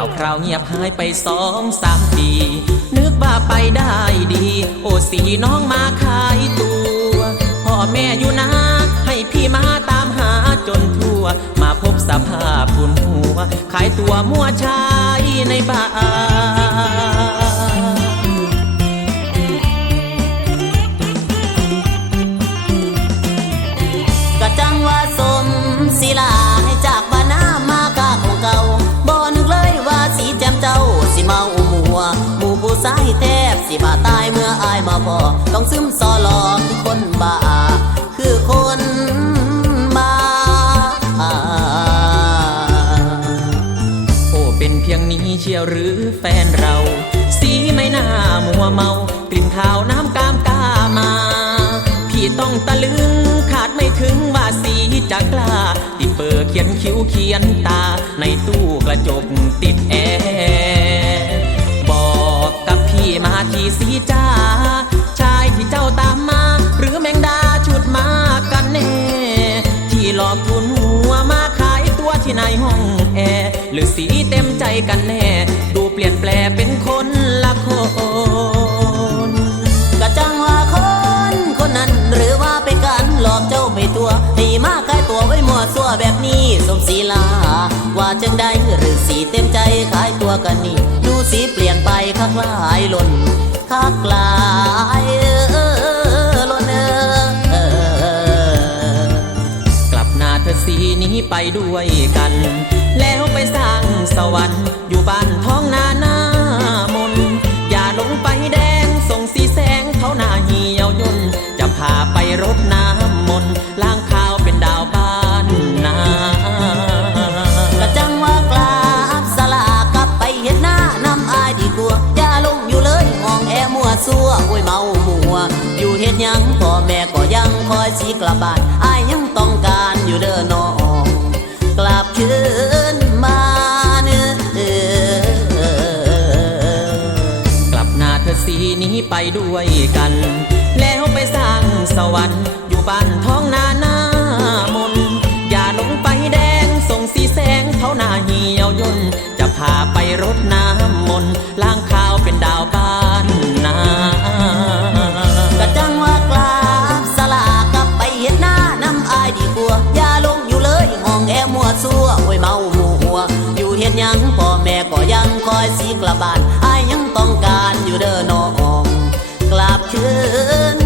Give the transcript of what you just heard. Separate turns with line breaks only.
าวคราวเงียบหายไปสองสามปี นึกว่าไปได้ดี โอสีน้องมาขายตัว พ่อแม่อยู่นะ ให้พี่มาตามหาจนทั่ว มาพบสภาพคุณหัว ขายตัวมั่วชายในบ้านั
วหมู่ผู้สายแทบสิบาตายเมื่ออายมาพอต้องซึมซอลอคือคนบ้า คือคนบ้า
โอ้เป็นเพียงนี้เชียวหรือแฟนเรา สีไม่น่ามัวเมากลิ่นขาวน้ำกามกามา พี่ต้องตะลึงขาดไม่ถึงว่าสีจะกล้าติดเปอร์เขียนคิ้วเขียนตาในตู้กระจกติด ที่ในห้องแอร์หรือสีเต็มใจกันแน่ ดูเปลี่ยนแปลเป็นคนละคน
กะจังว่าคนคนนั้นหรือว่าเป็นการหลอกเจ้าไปตัวให้มาขายตัวไว้หมดซัวแบบนี้สมศรีลา ว่าจังได้หรือสีเต็มใจขายตัวกันนี่ ดูสีเปลี่ยนไปคักลายหล่นคักลาย นี้
ไปด้วยกัน แล้วไปสร้างสวรรค์อยู่บ้านท้องนาหน้ามน อย่าลงไปแดงส่งสีแสงเขาหน้าเหี่ยวยนจะพาไปรดน้ำมนล้างข้าวเป็นดาวบ้านนา
กะจังว่ากลาบสลากลับไปเห็นหน้านำอายดีกว่าอย่าลงอยู่เลยมองแอมัวซัวโอ้ยเมามัว อยู่เฮ็ดยังพ่อแม่ก็ยังคอยสีกลับบ้านอายยังต้องการอยู่เด้อน้อง นมาเนื้อ
กลับนาเธอสีนี้ไปด้วยกัน แล้วไปสร้างสวรรค์อยู่บ้านท้องนาหน้ามน อย่าลงไปแดงส่งสีแสงเขาหน้าเหี่ยวยนจะพาไปรดน้ำมนล้างข้าวเป็นดาวบ้านนา
เฮ็ดยังพ่อแม่ก็ยังคอยสีกลับบ้านอายยังต้องการอยู่เด้อน้องกลับคืน